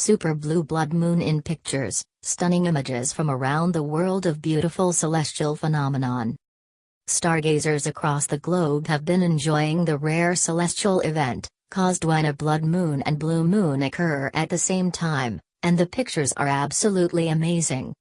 Super blue blood moon in pictures, stunning images from around the world of beautiful celestial phenomenon. Stargazers across the globe have been enjoying the rare celestial event, caused when a blood moon and blue moon occur at the same time, and the pictures are absolutely amazing.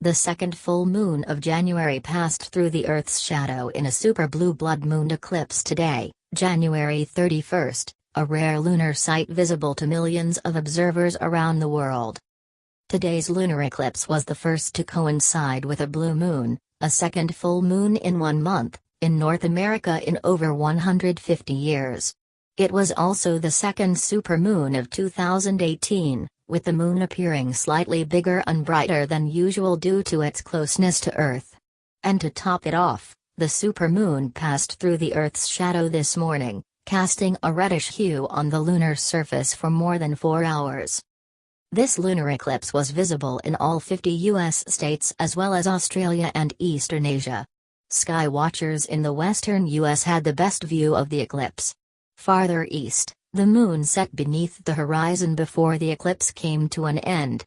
The second full moon of January passed through the Earth's shadow in a super blue blood moon eclipse today, January 31st, a rare lunar sight visible to millions of observers around the world. Today's lunar eclipse was the first to coincide with a blue moon, a second full moon in 1 month, in North America in over 150 years. It was also the second supermoon of 2018, with the moon appearing slightly bigger and brighter than usual due to its closeness to Earth. And to top it off, the supermoon passed through the Earth's shadow this morning, casting a reddish hue on the lunar surface for more than 4 hours. This lunar eclipse was visible in all 50 U.S. states as well as Australia and Eastern Asia. Sky watchers in the western U.S. had the best view of the eclipse. Farther east, the moon set beneath the horizon before the eclipse came to an end.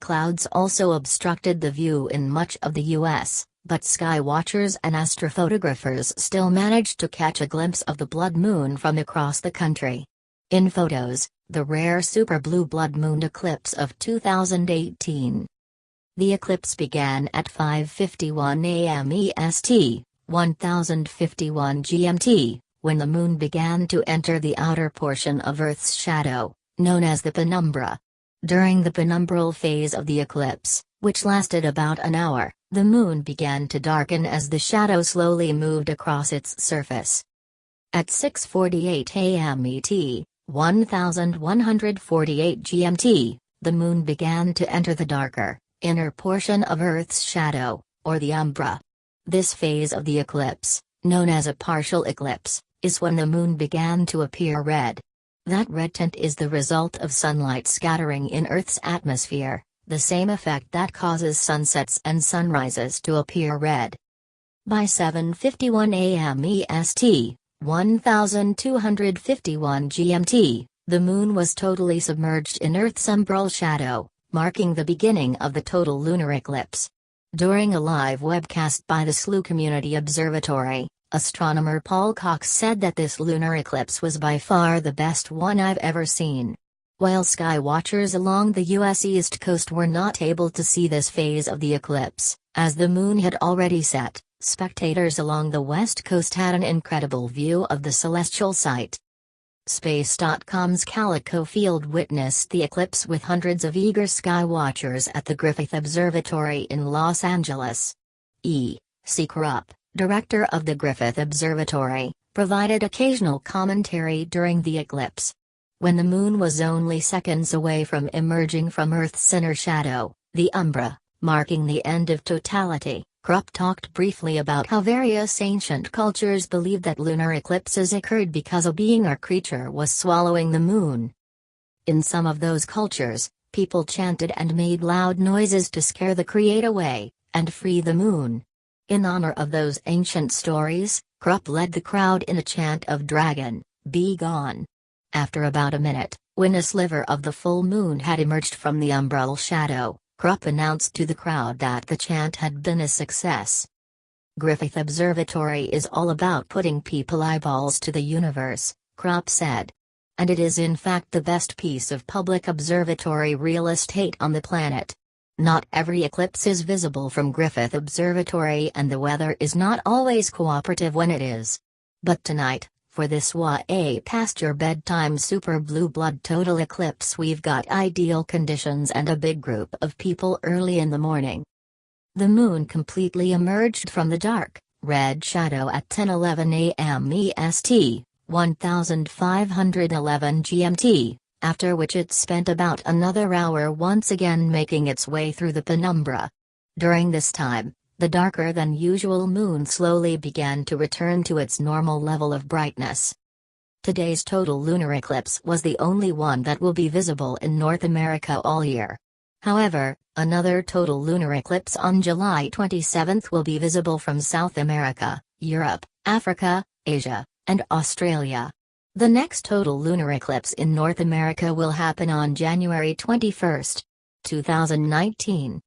Clouds also obstructed the view in much of the U.S., but sky watchers and astrophotographers still managed to catch a glimpse of the blood moon from across the country. In photos, the rare super blue blood moon eclipse of 2018. The eclipse began at 5:51 a.m. EST, 1051 GMT, when the moon began to enter the outer portion of Earth's shadow, known as the penumbra. During the penumbral phase of the eclipse, which lasted about an hour, the moon began to darken as the shadow slowly moved across its surface. At 6:48 a.m. ET, 1148 GMT, the moon began to enter the darker, inner portion of Earth's shadow, or the umbra. This phase of the eclipse, known as a partial eclipse, is when the moon began to appear red. That red tint is the result of sunlight scattering in Earth's atmosphere, the same effect that causes sunsets and sunrises to appear red. By 7:51 a.m. EST, 1251 GMT, the moon was totally submerged in Earth's umbral shadow, marking the beginning of the total lunar eclipse. During a live webcast by the SLU Community Observatory, astronomer Paul Cox said that this lunar eclipse was by far the best one I've ever seen. While sky watchers along the U.S. East Coast were not able to see this phase of the eclipse, as the moon had already set, spectators along the West Coast had an incredible view of the celestial sight. Space.com's Calico Field witnessed the eclipse with hundreds of eager sky watchers at the Griffith Observatory in Los Angeles. C. Krupp, director of the Griffith Observatory, provided occasional commentary during the eclipse. When the moon was only seconds away from emerging from Earth's inner shadow, the umbra, marking the end of totality, Krupp talked briefly about how various ancient cultures believed that lunar eclipses occurred because a being or creature was swallowing the moon. In some of those cultures, people chanted and made loud noises to scare the creator away, and free the moon. In honor of those ancient stories, Krupp led the crowd in a chant of "Dragon, be gone." After about a minute, when a sliver of the full moon had emerged from the umbral shadow, Krupp announced to the crowd that the chant had been a success. Griffith Observatory is all about putting people eyeballs to the universe, Krupp said. And it is in fact the best piece of public observatory real estate on the planet. Not every eclipse is visible from Griffith Observatory and the weather is not always cooperative when it is. But tonight, for this way past your bedtime super blue blood total eclipse, we've got ideal conditions and a big group of people early in the morning. The moon completely emerged from the dark, red shadow at 10:11 a.m. EST, 1511 GMT, after which it spent about another hour once again making its way through the penumbra. During this time, the darker than usual moon slowly began to return to its normal level of brightness. Today's total lunar eclipse was the only one that will be visible in North America all year. However, another total lunar eclipse on July 27 will be visible from South America, Europe, Africa, Asia, and Australia. The next total lunar eclipse in North America will happen on January 21, 2019.